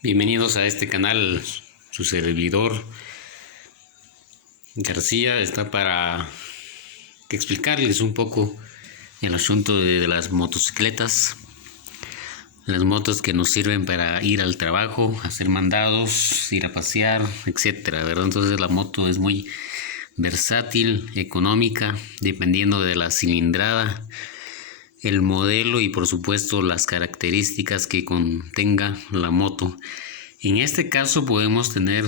Bienvenidos a este canal. Su servidor García está para explicarles un poco el asunto de las motocicletas, las motos que nos sirven para ir al trabajo, hacer mandados, ir a pasear, etcétera, ¿verdad? Entonces la moto es muy versátil, económica, dependiendo de la cilindrada, el modelo y por supuesto las características que contenga la moto. En este caso podemos tener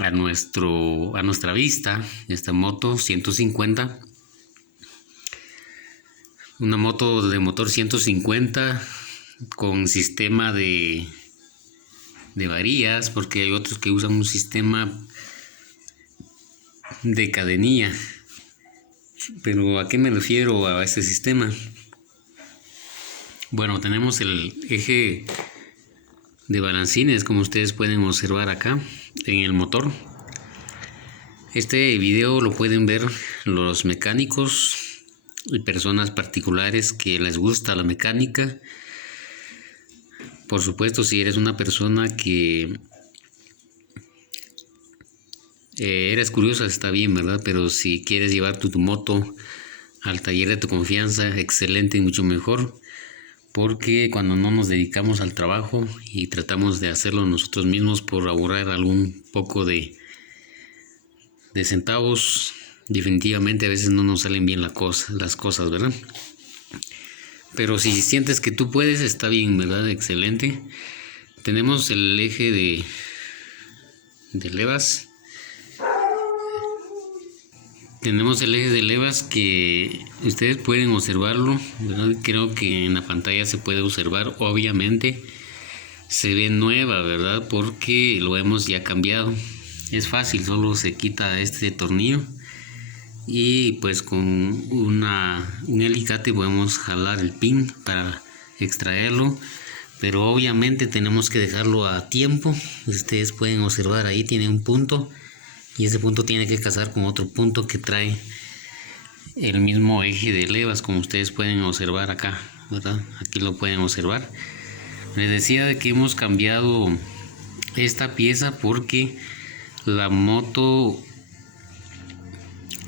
a nuestra vista esta moto 150, una moto de motor 150 con sistema de varillas, porque hay otros que usan un sistema de cadenilla. Pero ¿a qué me refiero a este sistema? Bueno, tenemos el eje de balancines, como ustedes pueden observar acá en el motor. Este video lo pueden ver los mecánicos y personas particulares que les gusta la mecánica. Por supuesto, si eres una persona que eres curiosa, está bien, ¿verdad? Pero si quieres llevar tu moto al taller de tu confianza, excelente y mucho mejor. Porque cuando no nos dedicamos al trabajo y tratamos de hacerlo nosotros mismos por ahorrar algún poco de centavos, definitivamente a veces no nos salen bien las cosas, ¿verdad? Pero si sientes que tú puedes, está bien, ¿verdad? Excelente. Tenemos el eje de levas. Tenemos el eje de levas que ustedes pueden observarlo, ¿verdad? Creo que en la pantalla se puede observar. Obviamente se ve nueva, ¿verdad? Porque lo hemos ya cambiado. Es fácil, solo se quita este tornillo y pues con un alicate podemos jalar el pin para extraerlo. Pero obviamente tenemos que dejarlo a tiempo. Ustedes pueden observar, ahí tiene un punto. Y ese punto tiene que casar con otro punto que trae el mismo eje de levas, como ustedes pueden observar acá, ¿verdad? Aquí lo pueden observar. Les decía que hemos cambiado esta pieza porque la moto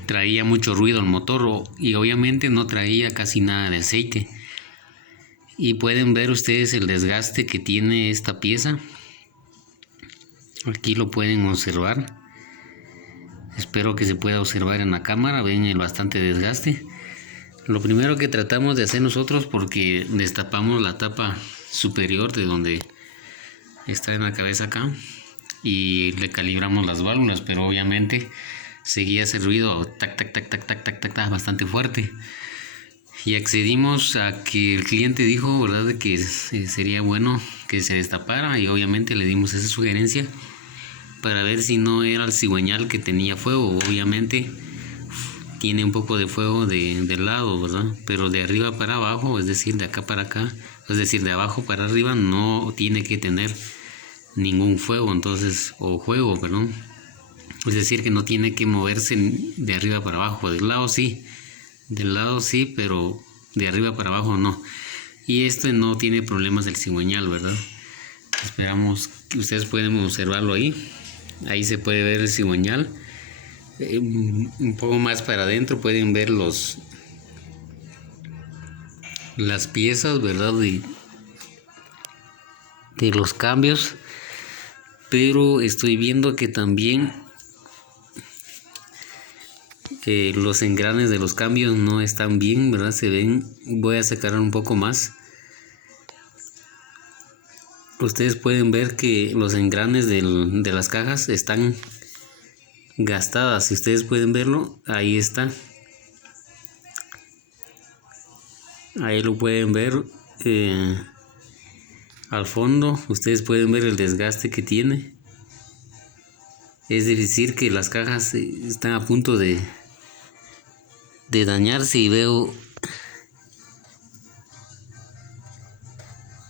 traía mucho ruido al motor y obviamente no traía casi nada de aceite. Y pueden ver ustedes el desgaste que tiene esta pieza. Aquí lo pueden observar. Espero que se pueda observar en la cámara. Ven el bastante desgaste. Lo primero que tratamos de hacer nosotros, porque destapamos la tapa superior de donde está en la cabeza acá y le calibramos las válvulas, pero obviamente seguía ese ruido tac tac tac tac tac tac tac, tac bastante fuerte. Y accedimos a que el cliente dijo, ¿verdad?, de que sería bueno que se destapara, y obviamente le dimos esa sugerencia para ver si no era el cigüeñal que tenía fuego. Obviamente tiene un poco de fuego del lado, ¿verdad? Pero de arriba para abajo, es decir, de acá para acá, es decir, de abajo para arriba, no tiene que tener ningún fuego, entonces, o juego, perdón. Es decir, que no tiene que moverse de arriba para abajo. Del lado sí, pero de arriba para abajo no. Y este no tiene problemas del cigüeñal, ¿verdad? Esperamos que ustedes pueden observarlo ahí. Ahí se puede ver el cigüeñal. Un poco más para adentro pueden ver las piezas, ¿verdad?, de los cambios. Pero estoy viendo que también los engranes de los cambios no están bien, ¿verdad? Se ven. Voy a sacar un poco más. Ustedes pueden ver que los engranes de las cajas están gastadas. Si ustedes pueden verlo, ahí está. Ahí lo pueden ver. Al fondo ustedes pueden ver el desgaste que tiene. Es decir, que las cajas están a punto de dañarse, y veo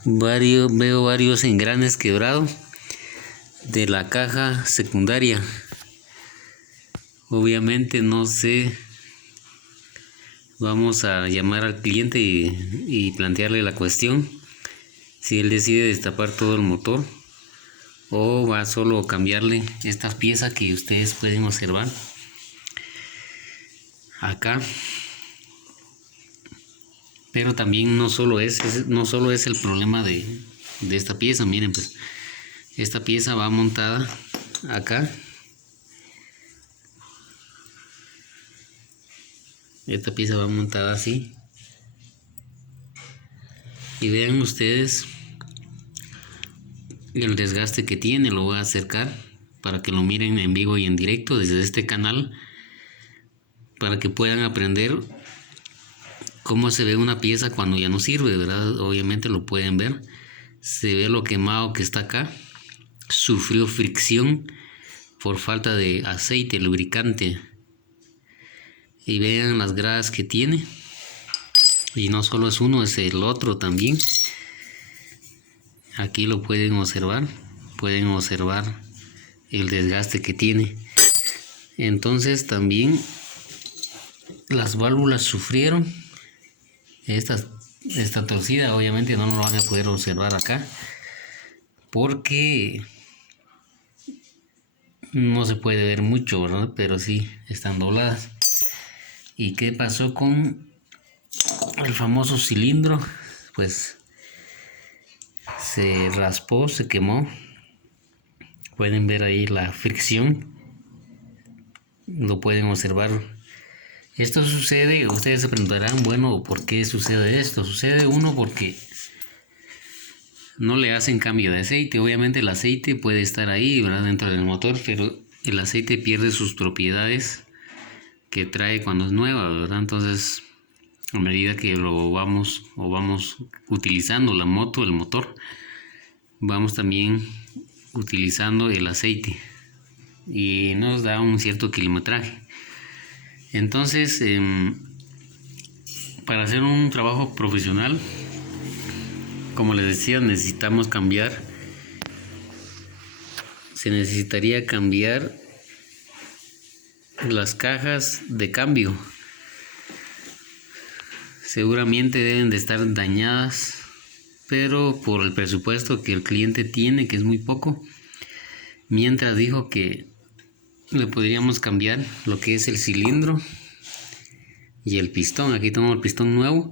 varios engranes quebrados de la caja secundaria. Obviamente no sé, vamos a llamar al cliente y plantearle la cuestión. Si él decide destapar todo el motor, o va solo a cambiarle esta pieza que ustedes pueden observar acá. Pero también no solo es el problema de esta pieza. Miren, pues esta pieza va montada acá. Esta pieza va montada así. Y vean ustedes el desgaste que tiene. Lo voy a acercar para que lo miren en vivo y en directo desde este canal, para que puedan aprender cómo se ve una pieza cuando ya no sirve, ¿verdad? Obviamente lo pueden ver. Se ve lo quemado que está acá. Sufrió fricción por falta de aceite, lubricante. Y vean las gradas que tiene. Y no solo es uno, es el otro también. Aquí lo pueden observar. Pueden observar el desgaste que tiene. Entonces también las válvulas sufrieron. Esta torcida obviamente no lo van a poder observar acá, porque no se puede ver mucho, ¿verdad? Pero sí están dobladas. ¿Y qué pasó con el famoso cilindro? Pues se raspó, se quemó. Pueden ver ahí la fricción. Lo pueden observar. Esto sucede, ustedes se preguntarán, bueno, ¿por qué sucede esto? Sucede porque no le hacen cambio de aceite. Obviamente el aceite puede estar ahí, ¿verdad?, dentro del motor, pero el aceite pierde sus propiedades que trae cuando es nueva, ¿verdad? Entonces, a medida que lo vamos utilizando la moto, el motor, vamos también utilizando el aceite y nos da un cierto kilometraje. Entonces, para hacer un trabajo profesional, como les decía, se necesitaría cambiar las cajas de cambio. Seguramente deben de estar dañadas, pero por el presupuesto que el cliente tiene, que es muy poco, mientras dijo que le podríamos cambiar lo que es el cilindro y el pistón. Aquí tengo el pistón nuevo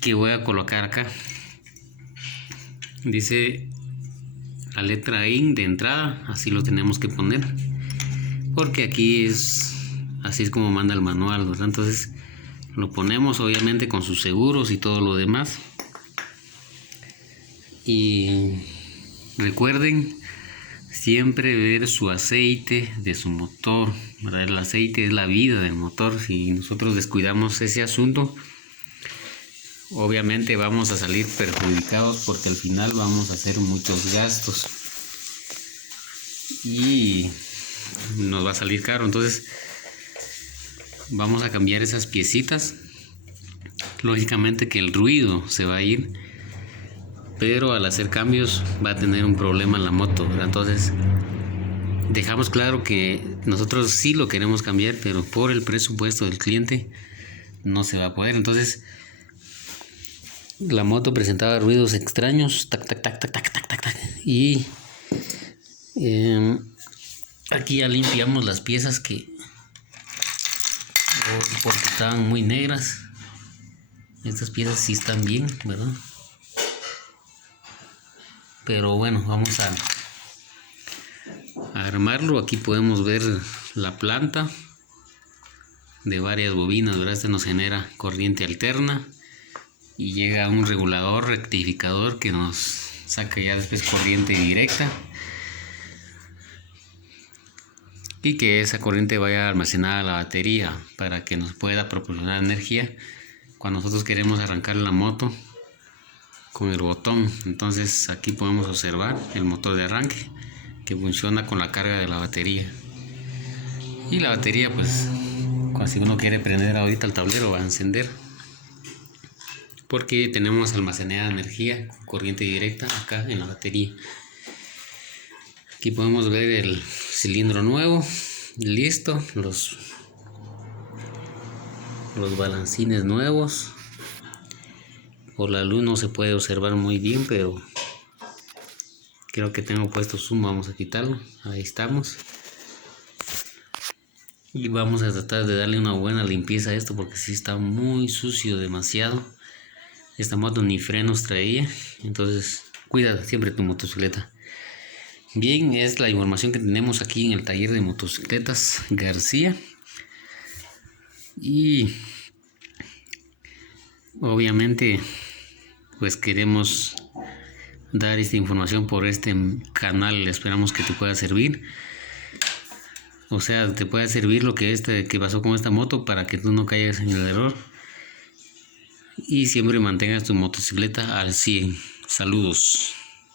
que voy a colocar acá. Dice la letra I de entrada, así lo tenemos que poner, porque aquí así es como manda el manual, ¿verdad? Entonces lo ponemos obviamente con sus seguros y todo lo demás. Y recuerden siempre ver su aceite de su motor, ¿verdad? El aceite es la vida del motor. Si nosotros descuidamos ese asunto, obviamente vamos a salir perjudicados, porque al final vamos a hacer muchos gastos y nos va a salir caro. Entonces vamos a cambiar esas piecitas. Lógicamente que el ruido se va a ir, pero al hacer cambios va a tener un problema en la moto, ¿verdad? Entonces dejamos claro que nosotros sí lo queremos cambiar, pero por el presupuesto del cliente no se va a poder. Entonces la moto presentaba ruidos extraños, tac, tac, tac, tac, tac, tac, tac, tac. Y aquí ya limpiamos las piezas porque estaban muy negras. Estas piezas sí están bien, ¿verdad? Pero bueno, vamos a armarlo. Aquí podemos ver la planta de varias bobinas, ¿verdad? Este nos genera corriente alterna y llega a un regulador rectificador que nos saca ya después corriente directa, y que esa corriente vaya almacenada a la batería para que nos pueda proporcionar energía cuando nosotros queremos arrancar la moto con el botón. Entonces aquí podemos observar el motor de arranque que funciona con la carga de la batería, y la batería, pues si uno quiere prender ahorita el tablero, va a encender porque tenemos almacenada energía con corriente directa acá en la batería. Aquí podemos ver el cilindro nuevo, listo, los balancines nuevos. Por la luz no se puede observar muy bien, pero Creo que tengo puesto zoom, vamos a quitarlo. Ahí estamos. Y vamos a tratar de darle una buena limpieza a esto porque sí está muy sucio, demasiado. Esta moto ni frenos traía, entonces cuida siempre tu motocicleta. Bien, es la información que tenemos aquí en el taller de motocicletas García. Y obviamente pues queremos dar esta información por este canal. Esperamos que te pueda servir. O sea, te pueda servir lo que pasó con esta moto para que tú no caigas en el error. Y siempre mantengas tu motocicleta al 100. Saludos.